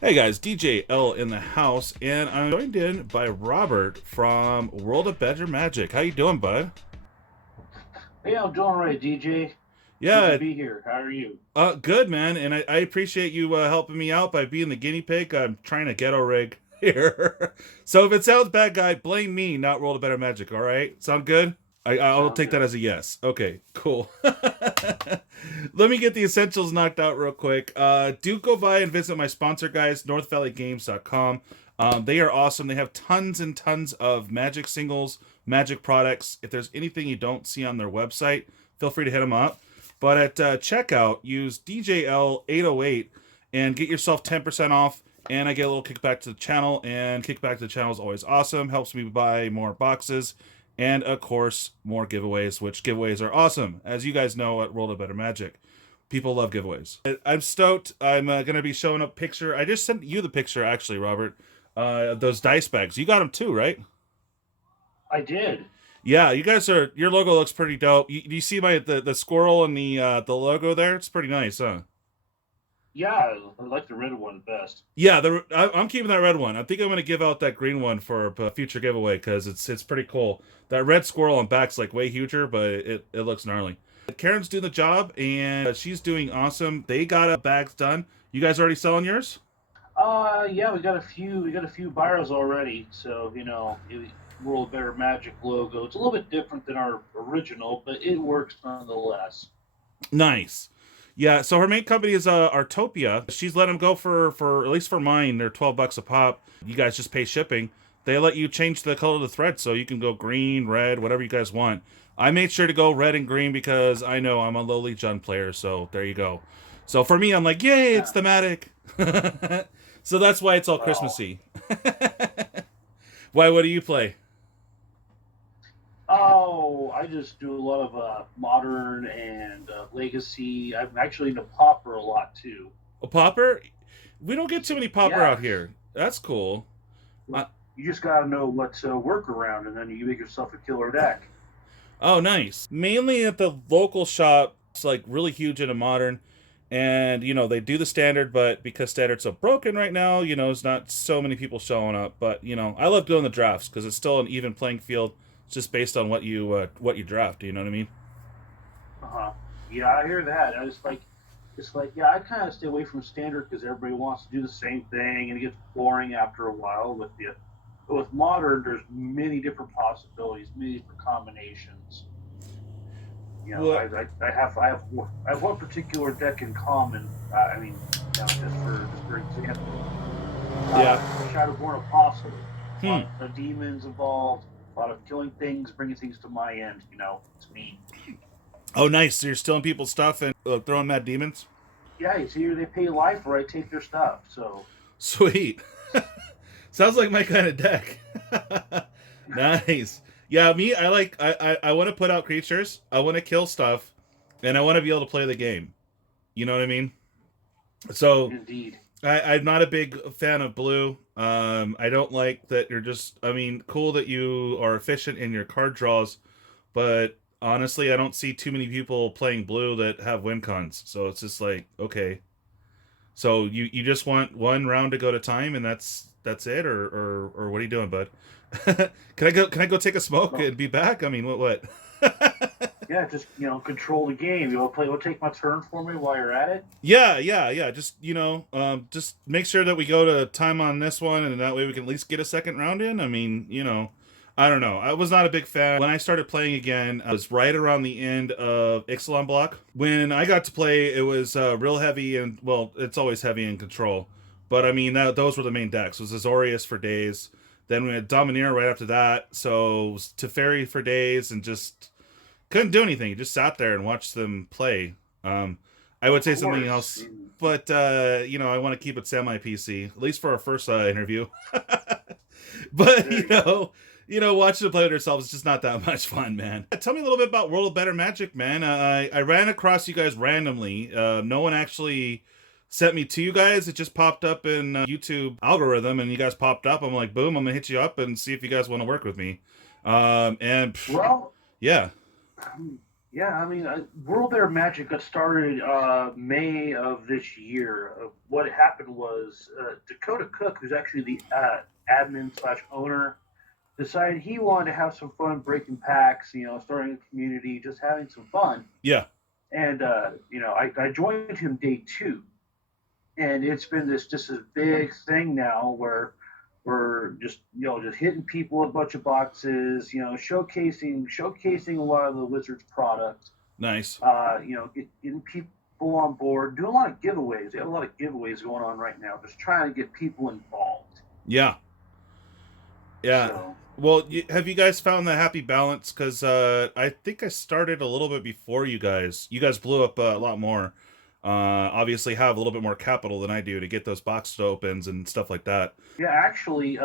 Hey guys, DJ L in the house, and I'm joined in by Robert from World of Better Magic. How you doing, bud? Hey, I'm doing all right, DJ. Good to Yeah, be here. How are you? good man, and I appreciate you helping me out by being the guinea pig. I'm trying to ghetto rig here, so if it sounds bad, guy, blame me, not World of Better Magic. All right, sound good? I'll Sounds take that good. as a yes. Okay, cool. Let me get the essentials knocked out real quick. Do go by and visit my sponsor, guys, NorthValleyGames.com. They are awesome. They have tons and tons of Magic singles, Magic products. If there's anything you don't see on their website, feel free to hit them up. But at checkout, use DJL808 and get yourself 10% off. And I get a little kickback to the channel, and kickback to the channel is always awesome. Helps me buy more boxes, and of course, more giveaways, which giveaways are awesome. As you guys know at World of Better Magic, people love giveaways. I'm stoked. I'm going to be showing a picture. I just sent you the picture, actually, Robert. Those dice bags. You got them too, right? I did. Yeah, you guys are. Your logo looks pretty dope. You see the squirrel and the logo there? It's pretty nice, huh? Yeah, I like the red one best. Yeah, I'm keeping that red one. I think I'm gonna give out that green one for a future giveaway because it's pretty cool. That red squirrel on back's like way huger, but it looks gnarly. Karen's doing the job and she's doing awesome. They got bags done. You guys already selling yours? Yeah, we got a few buyers already. So World Better Magic logo. It's a little bit different than our original, but it works nonetheless. Nice. Yeah, so her main company is Artopia. She's let them go for at least for mine. They're $12 a pop. You guys just pay shipping. They let you change the color of the thread, so you can go green, red, whatever you guys want. I made sure to go red and green because I know I'm a lowly Jund player. So there you go. So for me, I'm like, yay, it's Yeah. thematic. So that's why it's all Well, Christmassy. Why? What do you play? oh, I just do a lot of modern and legacy. I'm actually into Pauper a lot too. A popper? We don't get too many popper Yeah. out here. That's cool. Uh, You just gotta know what to work around, and then you make yourself a killer deck. Oh, nice. Mainly at the local shop. It's like really huge into modern. And, they do the standard, but because standard's so broken right now, it's not so many people showing up. But, I love doing the drafts because it's still an even playing field. It's just based on what you draft. You know what I mean? Uh huh. Yeah, I hear that. It's like, yeah, I kind of stay away from standard because everybody wants to do the same thing, and it gets boring after a while. With modern, there's many different possibilities, many different combinations. What? I have one particular deck in common. I mean, just for example, Yeah. Shadowborn Apostle. A Hmm. lot of demons involved, a lot of killing things, bringing things to my end. It's me. Oh, nice. So you're stealing people's stuff and throwing mad demons? Yeah, it's either they pay life or I take their stuff. So Sweet. Sounds like my kind of deck. Nice. Yeah, me, I want to put out creatures, I want to kill stuff, and I want to be able to play the game. You know what I mean? So indeed. I'm not a big fan of blue. I don't like that you're just I mean, cool that you are efficient in your card draws, but honestly I don't see too many people playing blue that have win cons. So it's just like, okay. So you just want one round to go to time and that's it, or what are you doing, bud? Can I go take a smoke Well, and be back? I mean, what? yeah, just control the game. You'll take my turn for me while you're at it. Yeah. Just just make sure that we go to time on this one, and that way we can at least get a second round in. I mean, I don't know. I was not a big fan when I started playing again. I was right around the end of Ixalan block. When I got to play, it was real heavy, and well, it's always heavy in control. But I mean, those were the main decks. It was Azorius for days. Then we had Domineer right after that. So Teferi for days, and just couldn't do anything. You just sat there and watched them play. I would Of say something course. else, but I want to keep it semi PC, at least for our first interview. But There you go. watching them play it ourselves is just not that much fun, man. Tell me a little bit about World of Better Magic, man. I ran across you guys randomly. No one actually sent me to you guys. It just popped up in YouTube algorithm, and you guys popped up. I'm like, boom, I'm gonna hit you up and see if you guys want to work with me. And Well, yeah. um, Yeah, I mean, World Air Magic got started May of this year. What happened was Dakota Cook, who's actually the admin slash owner, decided he wanted to have some fun breaking packs, starting a community, just having some fun. Yeah. And I joined him day two, and it's been this big thing now where we're just hitting people with a bunch of boxes, showcasing a lot of the Wizards product. Nice. Getting people on board, doing a lot of giveaways. They have a lot of giveaways going on right now, just trying to get people involved. Yeah. Yeah. So, Well, have you guys found the happy balance? Because I think I started a little bit before you guys. You guys blew up a lot more. Obviously have a little bit more capital than I do to get those box opens and stuff like that. yeah, actually,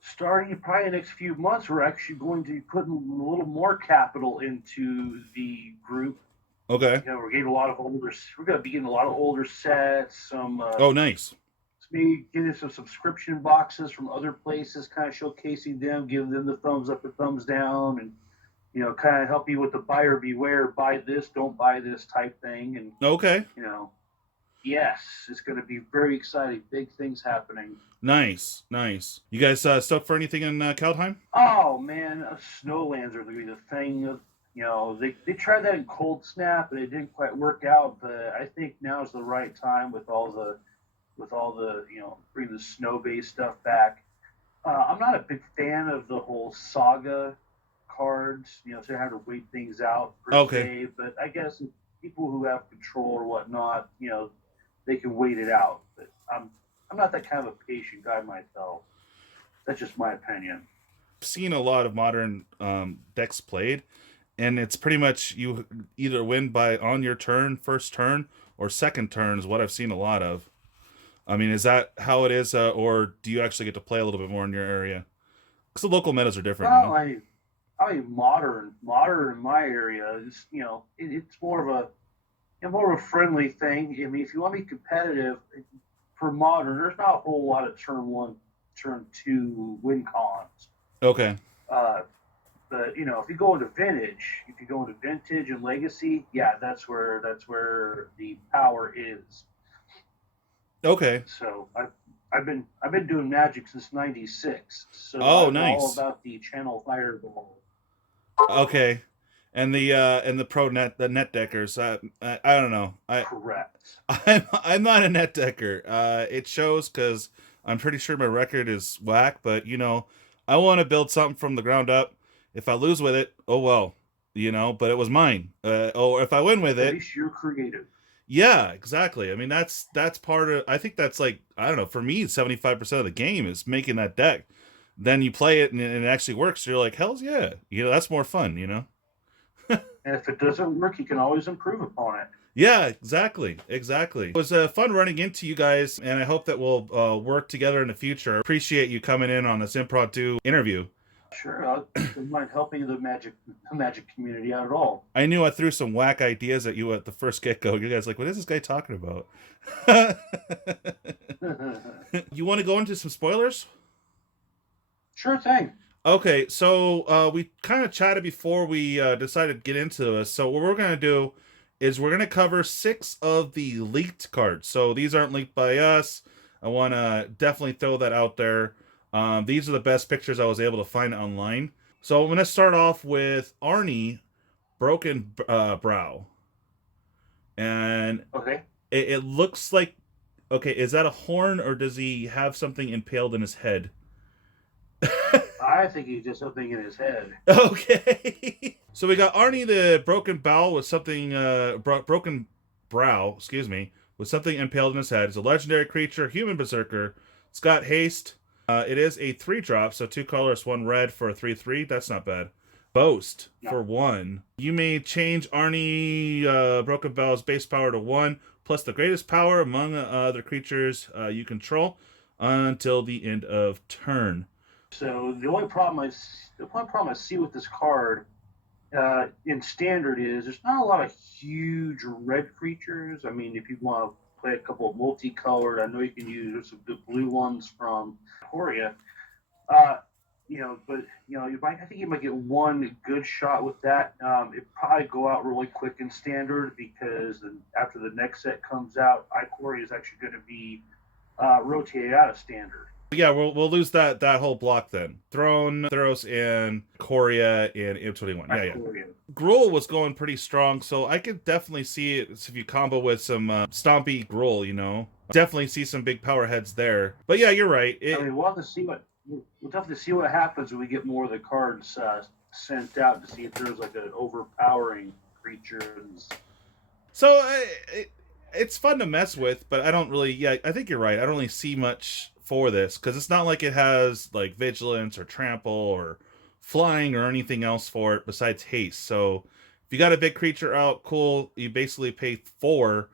starting probably the next few months, we're actually going to be putting a little more capital into the group. Okay. We're getting a lot of older. We're going to be getting a lot of older sets. Some. Oh, nice. Maybe getting some subscription boxes from other places, kind of showcasing them, giving them the thumbs up and thumbs down, and kind of help you with the buyer beware, buy this, don't buy this type thing. And okay. Yes, it's going to be very exciting. Big things happening. Nice. You guys stoked for anything in Kaldheim? Oh man, Snowlands are going to be the thing. They tried that in Cold Snap, but it didn't quite work out. But I think now is the right time with all the bring the snow-based stuff back. I'm not a big fan of the whole saga cards, so you have to wait things out per se. But I guess people who have control or whatnot, they can wait it out. But I'm not that kind of a patient guy myself. That's just my opinion. I've seen a lot of modern decks played, and it's pretty much you either win by on your turn, first turn, or second turn is what I've seen a lot of. I mean, is that how it is, or do you actually get to play a little bit more in your area? Because the local metas are different. Well, I mean, modern in my area is, it's more of a friendly thing. I mean, if you want to be competitive for modern, there's not a whole lot of turn one, turn two win cons. Okay. But if you go into vintage and legacy, yeah, that's where the power is. Okay. So I've been doing Magic since '96. So nice. All about the Channel Fireball. Okay, and the pro net deckers. I don't know. Correct. I'm not a net decker. It shows because I'm pretty sure my record is whack. But I want to build something from the ground up. If I lose with it, oh well. But it was mine. Or if I win with it, at least you're creative. Yeah, exactly. I mean, that's part of. I think that's like, I don't know. For me, 75% of the game is making that deck. Then you play it and it actually works. So you're like, hell's yeah. That's more fun. And if it doesn't work, you can always improve upon it. Yeah, exactly. It was fun running into you guys, and I hope that we'll work together in the future. I appreciate you coming in on this impromptu interview. Sure, I don't mind helping the magic community out at all. I knew I threw some whack ideas at you at the first get-go. You guys like, what is this guy talking about? You want to go into some spoilers? Sure thing. Okay, so we kind of chatted before we decided to get into this. So what we're going to do is we're going to cover 6 of the leaked cards. So these aren't leaked by us. I want to definitely throw that out there. These are the best pictures I was able to find online. So I'm going to start off with Arnie, Broken Brow. And okay, it looks like, okay, is that a horn or does he have something impaled in his head? I think he's just something in his head. Okay. So we got Arnie the Broken Brow with something, Broken Brow, excuse me, with something impaled in his head. It's a legendary creature, human berserker. It's got haste. It is a 3-drop, so 2 colors, 1 red for a 3/3. That's not bad. Boast for 1. You may change Arnie Broken Bell's base power to 1, plus the greatest power among other creatures you control until the end of turn. So the only problem I see with this card in standard is there's not a lot of huge red creatures. I mean, if you want to play a couple of multicolored, I know you can use some good blue ones from Korea. but I think you might get one good shot with that. It probably go out really quick in standard because after the next set comes out, Ikoria is actually going to be rotated out of standard. Yeah, we'll lose that whole block then. Throne, Theros, and Korea and M21. Yeah, yeah. Gruul was going pretty strong, so I could definitely see it if you combo with some Stompy Gruul, Definitely see some big power heads there. But yeah, you're right. We'll have to see what happens when we get more of the cards sent out to see if there's like an overpowering creature. So it's fun to mess with, but I don't really. Yeah, I think you're right. I don't really see much for this because it's not like it has like vigilance or trample or flying or anything else for it besides haste. So if you got a big creature out, cool. You basically pay 4,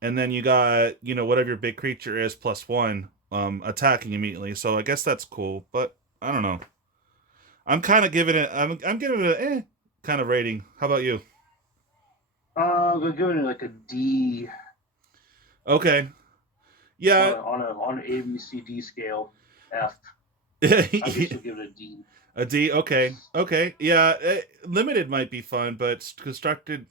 and then you got whatever your big creature is +1 attacking immediately. So I guess that's cool, but I don't know. I'm kind of giving it. I'm giving it a kind of rating. How about you? I'm gonna give it like a D. Okay. Yeah. On an ABCD scale, F. I guess you'll give it a D. A D. Okay. Okay. Yeah. Limited might be fun, but constructed.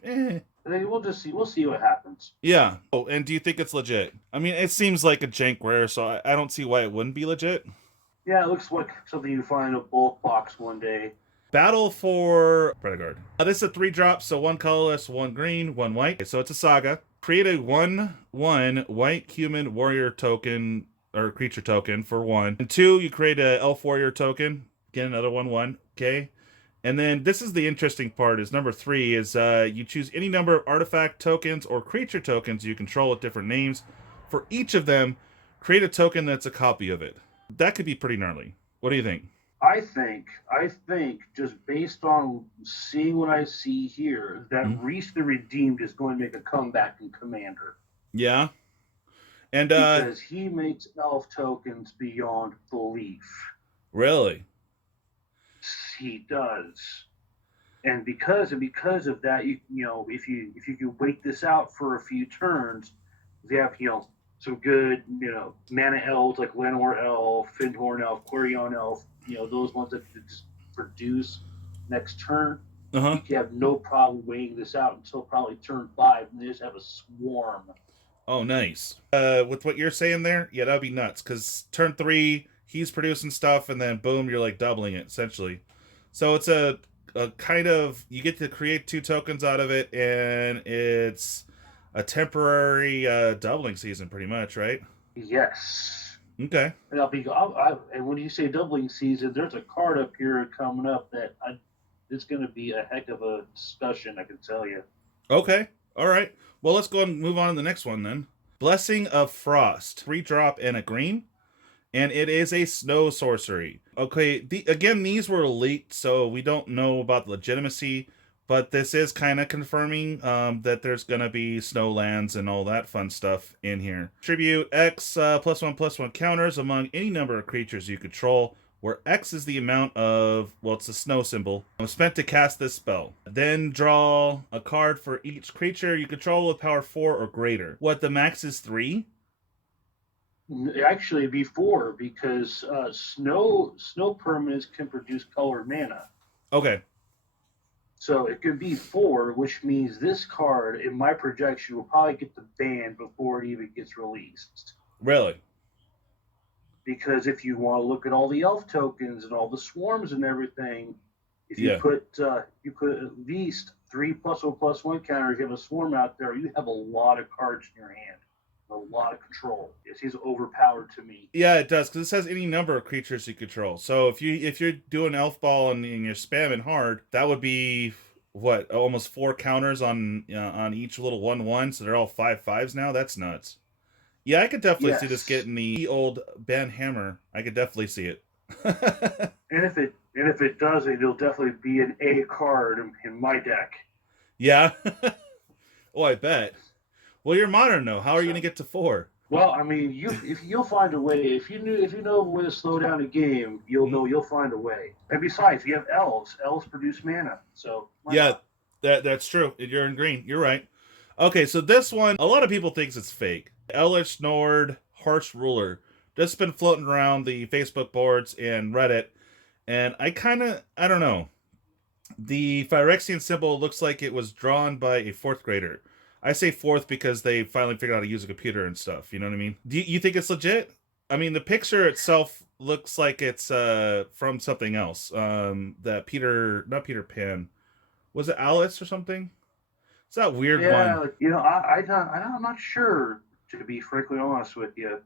We'll see what happens. Yeah. Oh, and do you think it's legit? I mean, it seems like a jank rare, so I don't see why it wouldn't be legit. Yeah, it looks like something you find in a bulk box one day. Battle for Predagard. This is a 3-drop, so 1 colorless, 1 green, 1 white. So it's a saga. Create a 1/1 white human warrior token or creature token for 1. And 2, you create a elf warrior token. Again, another 1/1. Okay. And then this is the interesting part. Is number 3 is you choose any number of artifact tokens or creature tokens you control with different names. For each of them, create a token that's a copy of it. That could be pretty gnarly. What do you think? I think just based on seeing what I see here, that Reese the Redeemed is going to make a comeback in Commander. Yeah. And because he makes elf tokens beyond belief. Really? He does. And because of that, if you can wait this out for a few turns, you have some good mana elves like Lenore Elf, Findhorn Elf, Quirion Elf, those ones that just produce next turn. You can have no problem waiting this out until probably turn 5, and they just have a swarm. Oh, nice. With what you're saying there, yeah, that'd be nuts. Because turn 3, he's producing stuff, and then boom, you're like doubling it essentially. So it's a kind of, you get to create 2 tokens out of it, and it's a temporary doubling season, pretty much, right? Yes. Okay. And when you say doubling season, there's a card up here coming up that it's going to be a heck of a discussion, I can tell you. Okay. All right. Well, let's go and move on to the next one then. Blessing of Frost. 3-drop and a green. And it is a snow sorcery. Okay, again, these were leaked, so we don't know about the legitimacy, but this is kind of confirming that there's going to be snow lands and all that fun stuff in here. Tribute X +1/+1 counters among any number of creatures you control, where X is the amount of, well, it's a snow symbol, spent to cast this spell. Then draw a card for each creature you control with power 4 or greater. What, the max is 3? Actually, be 4 because snow permanents can produce colored mana. Okay. So it could be 4, which means this card, in my projection, will probably get the ban before it even gets released. Really? Because if you want to look at all the elf tokens and all the swarms and everything, if you put at least 3 +1/+1 counters, you have a swarm out there, you have a lot of cards in your hand. A lot of control. It seems overpowered to me. Yeah, it does, because it says any number of creatures you control. So if you're doing elf ball and you're spamming hard, that would be what, almost 4 counters on each little 1/1. So they're all 5/5s now. That's nuts. Yeah, I could definitely see this getting the old Ben Hammer. I could definitely see it. and if it does, it'll definitely be an A card in my deck. Yeah. Oh, I bet. Well, you're modern though. How are you gonna get to 4? Well, I mean, you'll find a way. If you know when to slow down a game, you'll find a way. And besides, you have elves. Elves produce mana, so yeah, that's true. You're in green. You're right. Okay, so this one, a lot of people thinks it's fake. Elish Nord Harsh Ruler. Just been floating around the Facebook boards and Reddit, And I don't know. The Phyrexian symbol looks like it was drawn by a fourth grader. I say fourth because they finally figured out how to use a computer and stuff. You know what I mean? Do you think it's legit? I mean, the picture itself looks like it's from something else. That not Peter Pan. Was it Alice or something? It's that weird one. Yeah, I'm not sure, to be frankly honest with you.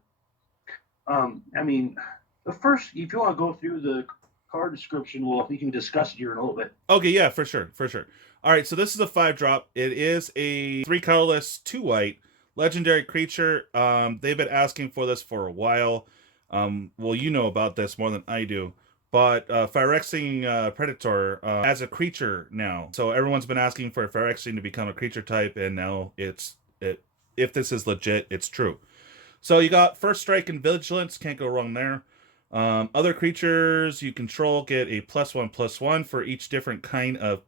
I mean, the first, if you want to go through the card description, well, we can discuss it here in a little bit. Okay, yeah, for sure. All right, so this is a 5-drop. It is a 3 colorless, 2 white legendary creature. They've been asking for this for a while. Well, you know about this more than I do. But Phyrexian Predator as a creature now. So everyone's been asking for Phyrexian to become a creature type, and now if this is legit, it's true. So you got First Strike and Vigilance, can't go wrong there. Other creatures you control get a +1/+1 for each different kind of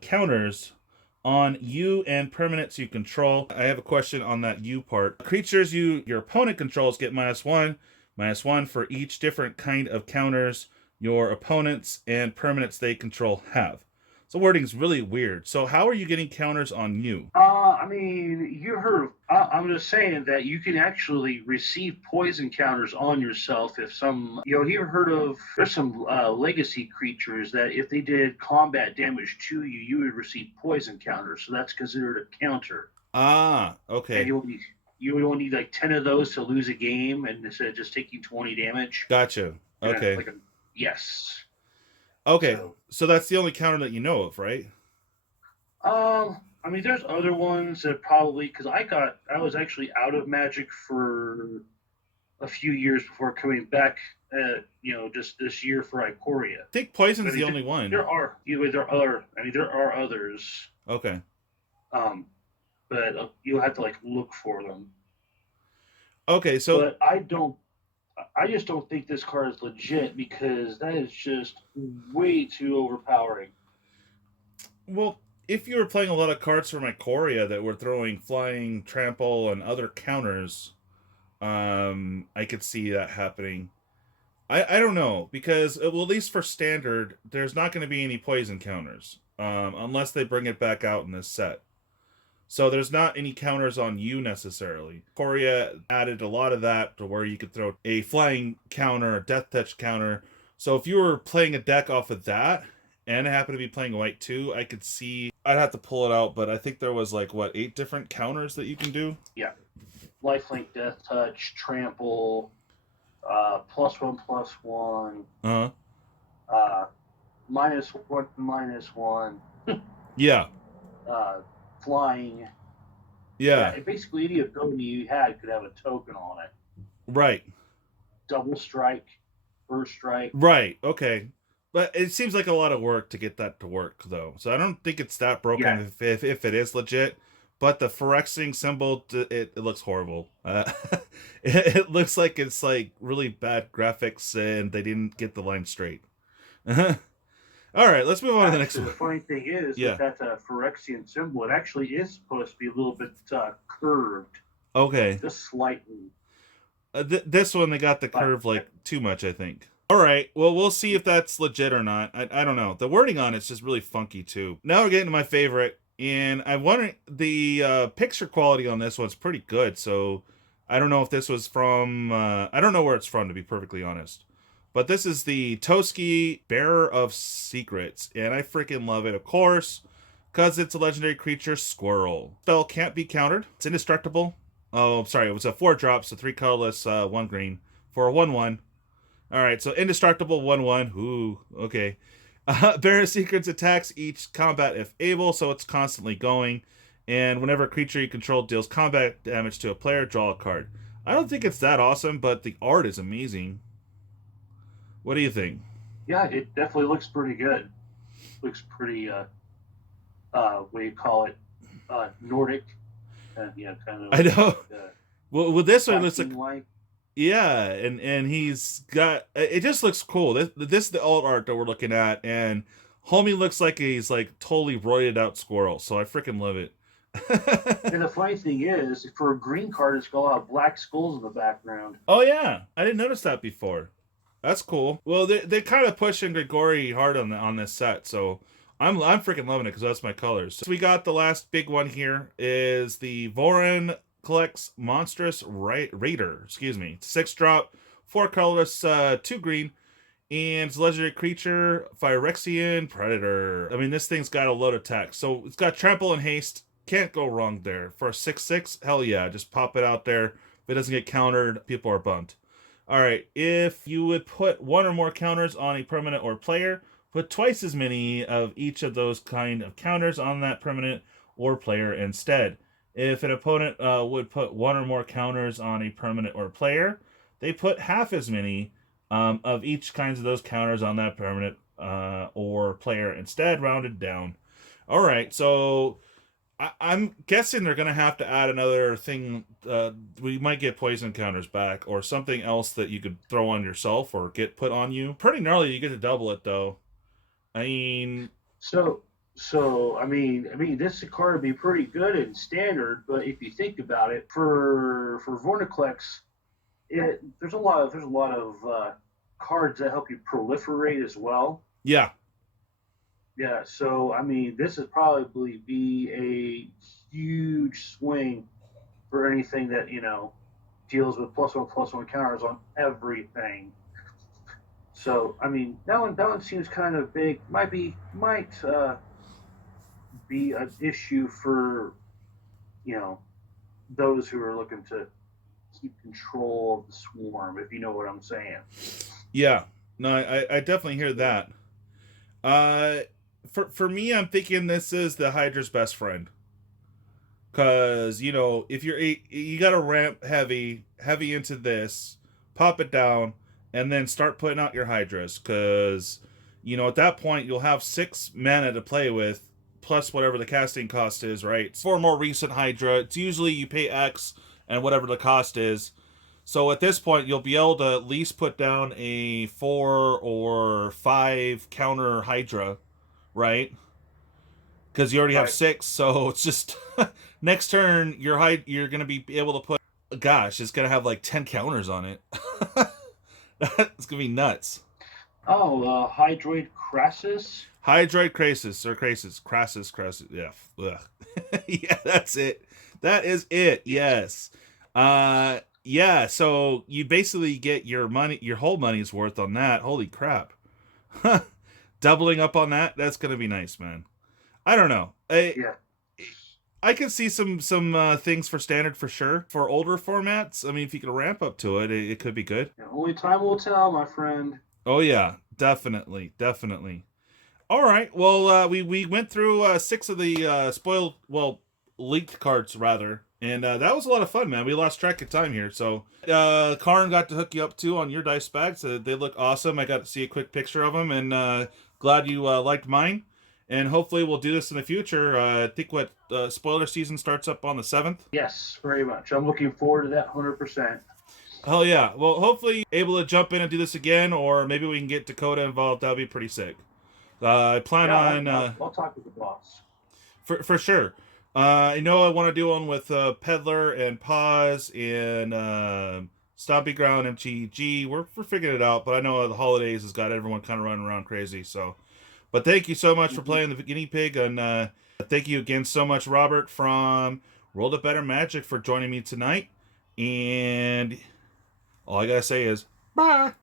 counters on you and permanents you control. I have a question on that you part. Creatures your opponent controls get -1/-1 for each different kind of counters your opponents and permanents they control have. So wording's really weird. So how are you getting counters on you? I mean, you heard. I'm just saying that you can actually receive poison counters on yourself if some. You ever heard of? There's some legacy creatures that if they did combat damage to you, you would receive poison counters. So that's considered a counter. Ah, okay. And you only need like 10 of those to lose a game, and instead of just taking 20 damage. Gotcha. Okay. Yes. Okay, so that's the only counter that you know of, right? I mean, there's other ones that probably because I was actually out of Magic for a few years before coming back. Just this year for Ikoria. I think Poison's the only one. There are others. Okay. But you'll have to like look for them. Okay, so but I just don't think this card is legit because that is just way too overpowering. Well, if you were playing a lot of cards from Ikoria that were throwing flying, trample, and other counters, I could see that happening. I don't know, because, well, at least for Standard, there's not going to be any poison counters, unless they bring it back out in this set. So there's not any counters on you necessarily. Ikoria added a lot of that to where you could throw a flying counter, a death touch counter. So if you were playing a deck off of that, and happened to be playing white too, I could see, I'd have to pull it out, but I think there was 8 different counters that you can do? Yeah. Lifelink, death touch, trample, +1/+1. Uh-huh. -1/-1. Yeah. Flying. Yeah. Basically, any ability you had could have a token on it. Right. Double strike, first strike. Right. Okay. But it seems like a lot of work to get that to work, though. So I don't think it's that broken if it is legit. But the Phyrexian symbol, it looks horrible. It looks like it's really bad graphics and they didn't get the line straight. All right, let's move on to the next one. The funny thing is that Phyrexian symbol, it actually is supposed to be a little bit curved. Okay. Just slightly. This one, they got the curve too much, I think. All right, well, we'll see if that's legit or not. I don't know. The wording on it's just really funky, too. Now we're getting to my favorite, and I'm wondering, the picture quality on this one's pretty good, so I don't know if this was from, I don't know where it's from, to be perfectly honest. But this is the Toski Bearer of Secrets, and I freaking love it, of course, because it's a legendary creature, Squirrel. Spell can't be countered. It's indestructible. Oh, sorry, it was a 4-drop, so 3 colorless, 1 green, for a 1/1. Alright, so indestructible 1/1. Ooh, okay. Bearer of Secrets attacks each combat if able, so it's constantly going. And whenever a creature you control deals combat damage to a player, draw a card. I don't think it's that awesome, but the art is amazing. What do you think? Yeah, it definitely looks pretty good. Looks pretty, what do you call it? Nordic. Kind of. I know. Well, with this one, it looks like. Yeah, and he's got. It just looks cool. This is the alt art that we're looking at, and homie looks like he's totally roided out squirrel. So I freaking love it. And the funny thing is, for a green card, it's got a lot of black skulls in the background. Oh yeah, I didn't notice that before. That's cool. Well, they kind of pushing Grigori hard on this set, so I'm freaking loving it because that's my colors. So we got the last big one here is the Voron collects Monstrous Raider. Excuse me, 6-drop, 4 colorless, 2 green, and it's a legendary creature, Phyrexian Predator. I mean, this thing's got a load of text, so it's got trample and haste. Can't go wrong there. For a 6/6, hell yeah, just pop it out there. If it doesn't get countered, people are bummed. Alright, if you would put 1 or more counters on a permanent or player, put twice as many of each of those kind of counters on that permanent or player instead. If an opponent would put 1 or more counters on a permanent or player, they put half as many of each kinds of those counters on that permanent or player instead, rounded down. Alright, so I'm guessing they're going to have to add another thing. We might get poison counters back or something else that you could throw on yourself or get put on you. Pretty gnarly you get to double it, though. I mean... So I mean, this card would be pretty good in standard, but if you think about it, for Vorniclex, there's a lot of cards that help you proliferate as well. Yeah. Yeah, so I mean, this would probably be a huge swing for anything that deals with +1/+1 counters on everything. So I mean, that one seems kind of big. Might be an issue for those who are looking to keep control of the swarm, if you know what I'm saying. Yeah, no, I definitely hear that. For me, I'm thinking this is the Hydra's best friend. Because, if you got to ramp heavy into this, pop it down, and then start putting out your Hydras. Because, at that point, you'll have 6 mana to play with, plus whatever the casting cost is, right? For a more recent Hydra, it's usually you pay X and whatever the cost is. So at this point, you'll be able to at least put down a 4 or 5 counter Hydra, right? Because you already have 6, so it's just next turn you're going to be able to put. Gosh, it's going to have like 10 counters on it. It's going to be nuts. Oh, Hydroid Crassus. Hydroid Crassus. Yeah, yeah, that's it. That is it. Yes. Yeah, so you basically get your whole money's worth on that. Holy crap. Doubling up on that, that's going to be nice, man. I don't know. I can see some things for standard for sure. For older formats, I mean, if you could ramp up to it, it could be good. Yeah, only time will tell, my friend. Oh, yeah, definitely. All right, well, we went through 6 of the leaked cards, rather. And that was a lot of fun, man. We lost track of time here. So, Kaaren got to hook you up, too, on your dice bags. They look awesome. I got to see a quick picture of them, and glad you liked mine. And hopefully we'll do this in the future. I think spoiler season starts up on the 7th. Yes, very much. I'm looking forward to that 100%. Hell yeah. Well, hopefully able to jump in and do this again, or maybe we can get Dakota involved. That would be pretty sick. I plan on... I'll talk with the boss. For sure. I know I want to do one with Peddler and Paz and Stompy Ground and GG. We're figuring it out, but I know the holidays has got everyone kind of running around crazy. So, but thank you so much for playing the guinea pig, and thank you again so much, Robert from World of Better Magic, for joining me tonight. And all I gotta say is bye.